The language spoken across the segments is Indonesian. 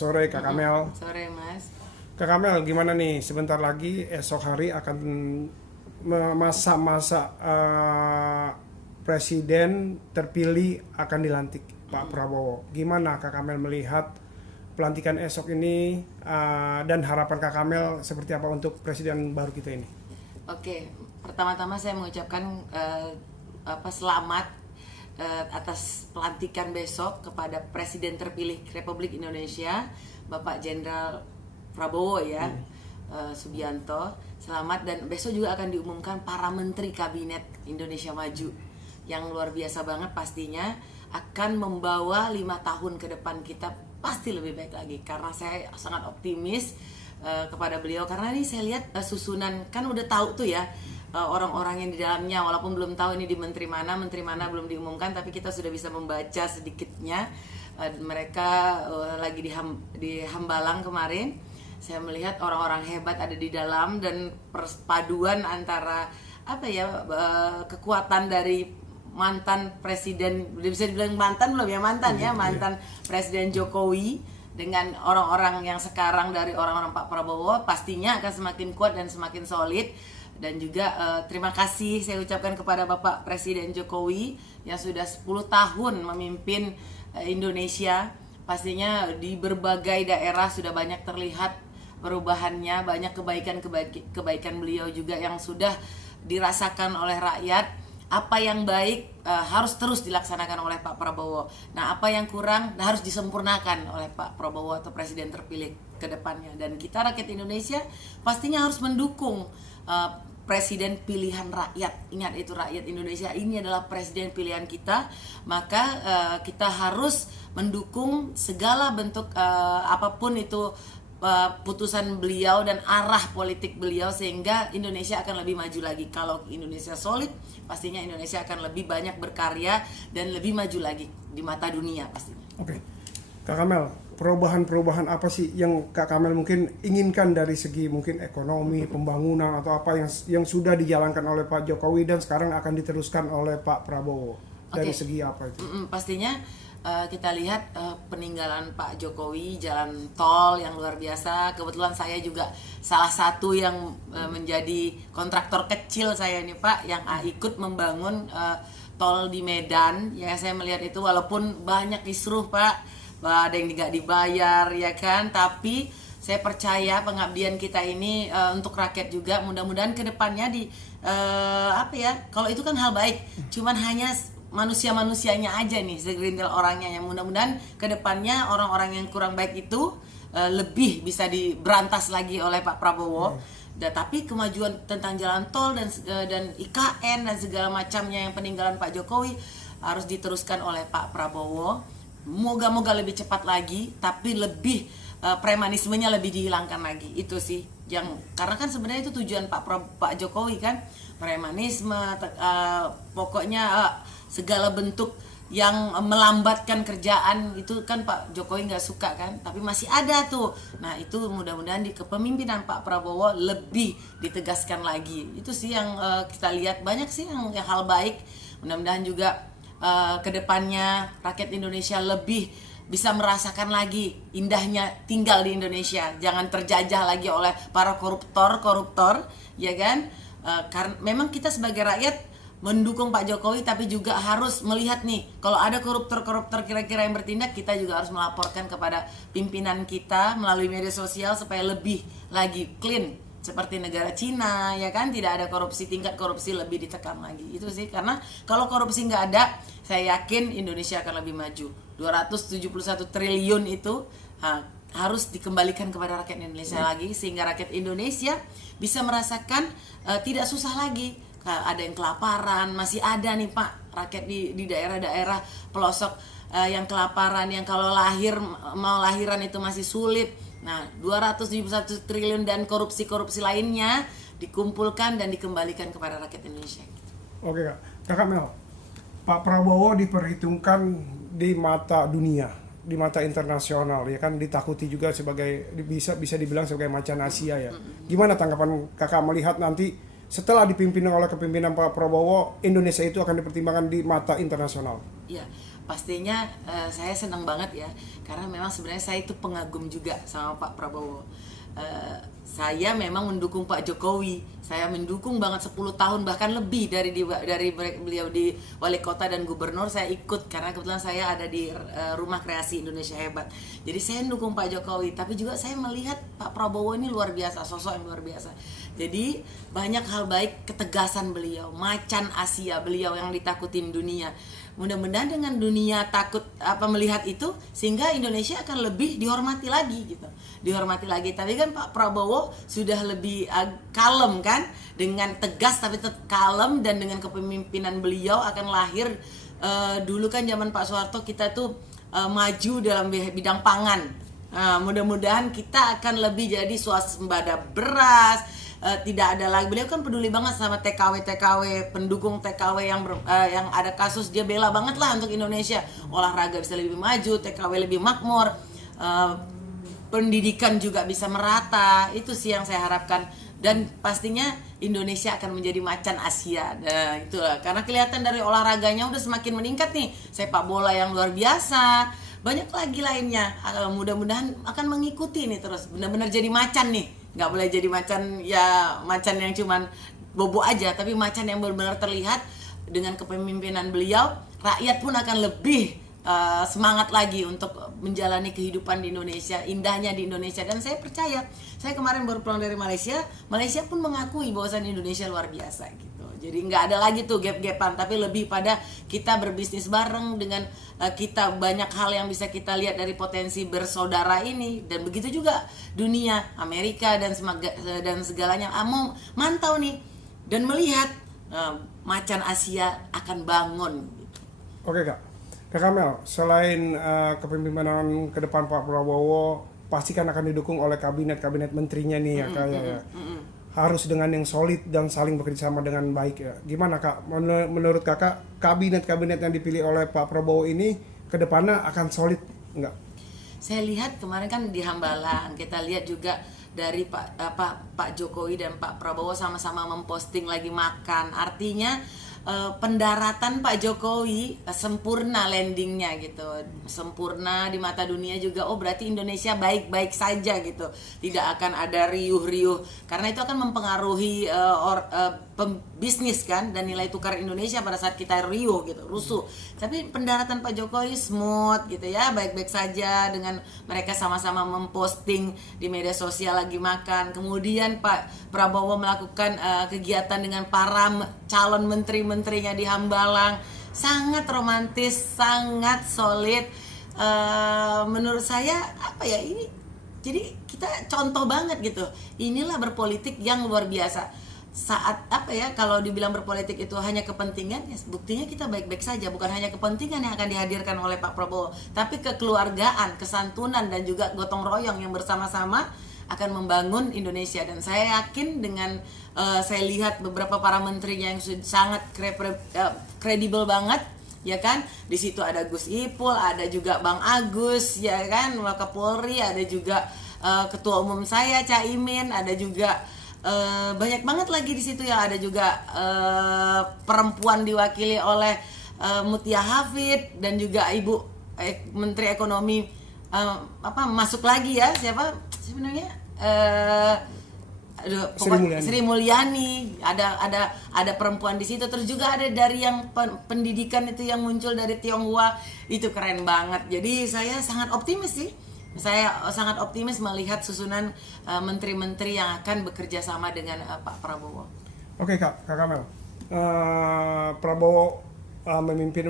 sore Kak Kamel. Sore Mas. Kak Kamel, gimana nih? Sebentar lagi esok hari akan masa-masa presiden terpilih akan dilantik Pak Prabowo. Gimana Kak Kamel melihat pelantikan esok ini dan harapan Kak Kamel seperti apa untuk presiden baru kita ini? Oke, pertama-tama saya mengucapkan selamat atas pelantikan besok kepada Presiden terpilih Republik Indonesia, Bapak Jenderal Prabowo ya, Subianto. Selamat, dan besok juga akan diumumkan para menteri kabinet Indonesia Maju yang luar biasa banget, pastinya akan membawa 5 tahun ke depan kita pasti lebih baik lagi, karena saya sangat optimis kepada beliau, karena ini saya lihat susunan kan udah tahu tuh ya orang-orang yang di dalamnya, walaupun belum tahu ini di menteri mana belum diumumkan, tapi kita sudah bisa membaca sedikitnya. Mereka lagi di Hambalang kemarin, saya melihat orang-orang hebat ada di dalam, dan perpaduan antara kekuatan dari mantan presiden, bisa dibilang mantan belum ya, mantan Presiden Jokowi dengan orang-orang yang sekarang dari orang-orang Pak Prabowo, pastinya akan semakin kuat dan semakin solid. Dan juga terima kasih saya ucapkan kepada Bapak Presiden Jokowi yang sudah 10 tahun memimpin Indonesia. Pastinya di berbagai daerah sudah banyak terlihat perubahannya, banyak kebaikan beliau juga yang sudah dirasakan oleh rakyat. Apa yang baik harus terus dilaksanakan oleh Pak Prabowo. Nah, apa yang kurang harus disempurnakan oleh Pak Prabowo atau Presiden terpilih ke depannya. Dan kita rakyat Indonesia pastinya harus mendukung Presiden pilihan rakyat. Ingat, itu rakyat Indonesia, ini adalah presiden pilihan kita. Maka kita harus mendukung segala bentuk apapun itu putusan beliau dan arah politik beliau, sehingga Indonesia akan lebih maju lagi. Kalau Indonesia solid, pastinya Indonesia akan lebih banyak berkarya dan lebih maju lagi di mata dunia pastinya. Oke, Kak Kamel, perubahan apa sih yang Kak Kamel mungkin inginkan dari segi mungkin ekonomi, pembangunan, atau apa yang sudah dijalankan oleh Pak Jokowi dan sekarang akan diteruskan oleh Pak Prabowo? Dari segi apa itu? Pastinya kita lihat peninggalan Pak Jokowi, jalan tol yang luar biasa. Kebetulan saya juga salah satu yang menjadi kontraktor kecil saya ini Pak, yang ikut membangun tol di Medan. Ya, saya melihat itu walaupun banyak kisruh Pak, ada yang nggak dibayar ya kan, tapi saya percaya pengabdian kita ini untuk rakyat juga. Mudah-mudahan kedepannya kalau itu kan hal baik, cuman hanya manusianya aja nih, segerintil orangnya, yang mudah-mudahan kedepannya orang-orang yang kurang baik itu lebih bisa diberantas lagi oleh Pak Prabowo. Tapi kemajuan tentang jalan tol dan IKN dan segala macamnya yang peninggalan Pak Jokowi harus diteruskan oleh Pak Prabowo. Moga-moga lebih cepat lagi, tapi lebih premanismenya lebih dihilangkan lagi. Itu sih yang, karena kan sebenarnya itu tujuan Pak Jokowi kan, premanisme, pokoknya segala bentuk yang melambatkan kerjaan itu kan Pak Jokowi nggak suka kan, tapi masih ada tuh. Nah, itu mudah-mudahan di kepemimpinan Pak Prabowo lebih ditegaskan lagi. Itu sih yang kita lihat, banyak sih yang hal baik. Mudah-mudahan juga kedepannya rakyat Indonesia lebih bisa merasakan lagi indahnya tinggal di Indonesia, jangan terjajah lagi oleh para koruptor ya kan. Karena memang kita sebagai rakyat mendukung Pak Jokowi, tapi juga harus melihat nih, kalau ada koruptor kira-kira yang bertindak, kita juga harus melaporkan kepada pimpinan kita melalui media sosial supaya lebih lagi clean seperti negara Cina ya kan, tidak ada korupsi, tingkat korupsi lebih ditekan lagi. Itu sih, karena kalau korupsi nggak ada, saya yakin Indonesia akan lebih maju. 271 triliun itu harus dikembalikan kepada rakyat Indonesia lagi, sehingga rakyat Indonesia bisa merasakan tidak susah lagi. Ada yang kelaparan, masih ada nih Pak rakyat di daerah-daerah pelosok yang kelaparan, yang kalau mau lahiran itu masih sulit. Nah, 271 triliun dan korupsi lainnya dikumpulkan dan dikembalikan kepada rakyat Indonesia. Oke Kak Mel, Pak Prabowo diperhitungkan di mata dunia, di mata internasional ya kan, ditakuti juga sebagai bisa dibilang sebagai macan Asia ya. Gimana tanggapan Kakak melihat nanti setelah dipimpin oleh kepemimpinan Pak Prabowo, Indonesia itu akan dipertimbangkan di mata internasional? Ya, pastinya saya senang banget ya, karena memang sebenarnya saya itu pengagum juga sama Pak Prabowo. Saya memang mendukung Pak Jokowi. Saya mendukung banget 10 tahun bahkan lebih dari beliau di wali kota dan gubernur. Saya ikut karena kebetulan saya ada di Rumah Kreasi Indonesia Hebat. Jadi saya mendukung Pak Jokowi, tapi juga saya melihat Pak Prabowo ini luar biasa, sosok yang luar biasa. Jadi banyak hal baik, ketegasan beliau, macan Asia beliau yang ditakutin dunia. Mudah-mudahan dengan dunia takut melihat itu, sehingga Indonesia akan lebih dihormati lagi gitu. Dihormati lagi. Tapi kan Pak Prabowo sudah lebih kalem kan, dengan tegas tapi tetap kalem, dan dengan kepemimpinan beliau akan lahir dulu kan zaman Pak Soeharto kita tuh maju dalam bidang pangan. Mudah-mudahan kita akan lebih jadi swasembada beras. Tidak ada lagi, beliau kan peduli banget sama TKW, pendukung TKW yang ada kasus, dia bela banget lah untuk Indonesia, olahraga bisa lebih maju, TKW lebih makmur, pendidikan juga bisa merata. Itu sih yang saya harapkan, dan pastinya Indonesia akan menjadi macan Asia. Nah, itulah karena kelihatan dari olahraganya udah semakin meningkat nih, sepak bola yang luar biasa, banyak lagi lainnya. Mudah-mudahan akan mengikuti nih terus, benar-benar jadi macan nih. Nggak boleh jadi macan yang cuman bobo aja, tapi macan yang benar-benar terlihat. Dengan kepemimpinan beliau, rakyat pun akan lebih semangat lagi untuk menjalani kehidupan di Indonesia, indahnya di Indonesia. Dan saya percaya, saya kemarin baru pulang dari Malaysia pun mengakui bahwasan Indonesia luar biasa gitu. Jadi nggak ada lagi tuh gap-gapan, tapi lebih pada kita berbisnis bareng, dengan kita banyak hal yang bisa kita lihat dari potensi bersaudara ini. Dan begitu juga dunia, Amerika dan segalanya mau mantau nih dan melihat macan Asia akan bangun. Oke Kak Kamel, selain kepemimpinan ke depan Pak Prabowo pasti kan akan didukung oleh kabinet menterinya nih ya Kak ya. Harus dengan yang solid dan saling bekerjasama dengan baik ya. Gimana Kak? Menurut Kakak, kabinet yang dipilih oleh Pak Prabowo ini ke depannya akan solid nggak? Saya lihat kemarin kan di Hambalang, kita lihat juga dari Pak Jokowi dan Pak Prabowo sama-sama memposting lagi makan. Artinya pendaratan Pak Jokowi sempurna, landingnya gitu, sempurna di mata dunia juga. Oh berarti Indonesia baik-baik saja gitu, tidak akan ada riuh-riuh, karena itu akan mempengaruhi bisnis kan, dan nilai tukar Indonesia pada saat kita riuh gitu, rusuh. Tapi pendaratan Pak Jokowi smooth gitu ya, baik-baik saja, dengan mereka sama-sama memposting di media sosial lagi makan. Kemudian Pak Prabowo melakukan kegiatan dengan para calon menterinya di Hambalang, sangat romantis, sangat solid. Menurut saya ini jadi kita contoh banget gitu. Inilah berpolitik yang luar biasa. Saat kalau dibilang berpolitik itu hanya kepentingan, ya buktinya kita baik-baik saja. Bukan hanya kepentingan yang akan dihadirkan oleh Pak Prabowo, tapi kekeluargaan, kesantunan, dan juga gotong royong yang bersama-sama akan membangun Indonesia. Dan saya yakin dengan saya lihat beberapa para menterinya yang sangat kredibel banget, ya kan. Di situ ada Gus Ipul, ada juga Bang Agus, ya kan, Wakapolri, ada juga Ketua Umum saya Caimin, ada juga banyak banget lagi di situ ya. Ada juga perempuan diwakili oleh Mutia Hafid, dan juga Ibu Menteri Ekonomi masuk lagi ya, siapa sebenarnya Sri Mulyani, ada perempuan di situ. Terus juga ada dari yang pendidikan itu yang muncul dari Tionghoa, itu keren banget. Jadi saya sangat optimis sih. Saya sangat optimis melihat susunan menteri-menteri yang akan bekerja sama dengan Pak Prabowo. Oke Kak Kamel, Prabowo memimpin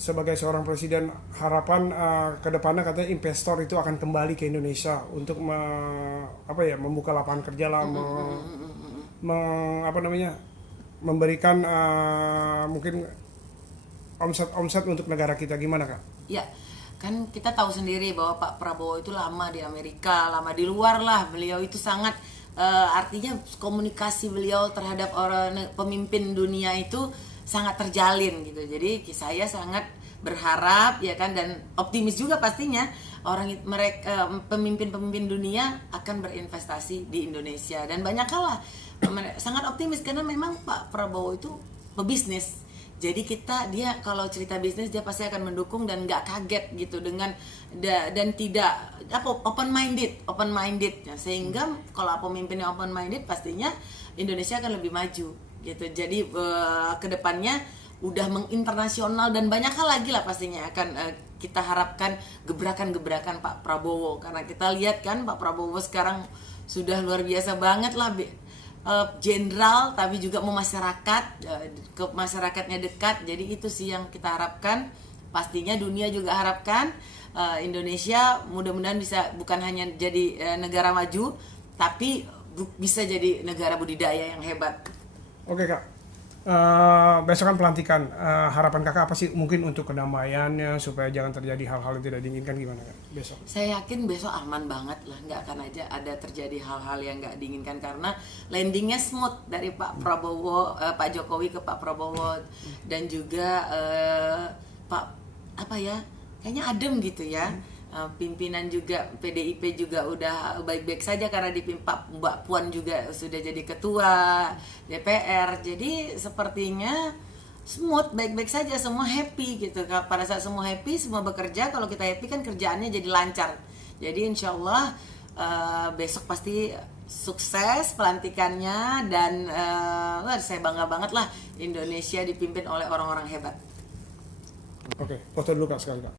sebagai seorang presiden, harapan ke depannya katanya investor itu akan kembali ke Indonesia untuk membuka lapangan kerja lah, memberikan mungkin omset untuk negara kita. Gimana Kak? Ya, kan kita tahu sendiri bahwa Pak Prabowo itu lama di Amerika, lama di luar lah. Beliau itu sangat artinya komunikasi beliau terhadap orang pemimpin dunia itu sangat terjalin gitu. Jadi saya sangat berharap ya kan, dan optimis juga pastinya pemimpin-pemimpin dunia akan berinvestasi di Indonesia. Dan banyak hal lah sangat optimis, karena memang Pak Prabowo itu pebisnis. Jadi dia kalau cerita bisnis dia pasti akan mendukung dan nggak kaget gitu dengan dan tidak open minded ya. Sehingga kalau pemimpinnya open minded pastinya Indonesia akan lebih maju gitu. Jadi kedepannya udah menginternasional dan banyak hal lagi lah pastinya akan kita harapkan gebrakan-gebrakan Pak Prabowo, karena kita lihat kan Pak Prabowo sekarang sudah luar biasa banget lah, jenderal tapi juga mau masyarakat, ke masyarakatnya dekat. Jadi itu sih yang kita harapkan, pastinya dunia juga harapkan Indonesia mudah-mudahan bisa bukan hanya jadi negara maju tapi bisa jadi negara budidaya yang hebat. Oke Kak, besok kan pelantikan, harapan Kakak apa sih mungkin untuk kedamaiannya supaya jangan terjadi hal-hal yang tidak diinginkan, gimana Kak besok? Saya yakin besok aman banget lah, nggak akan aja ada terjadi hal-hal yang nggak diinginkan karena landingnya smooth dari Pak Prabowo, Pak Jokowi ke Pak Prabowo dan juga kayaknya adem gitu ya. Pimpinan juga PDIP juga udah baik-baik saja karena dipimpin Mbak Puan juga sudah jadi ketua DPR. Jadi sepertinya smooth, baik-baik saja, semua happy gitu. Pada saat semua happy, semua bekerja, kalau kita happy kan kerjaannya jadi lancar. Jadi insya Allah besok pasti sukses pelantikannya dan saya bangga banget lah Indonesia dipimpin oleh orang-orang hebat. Oke, foto dulu Kak sekali Kak.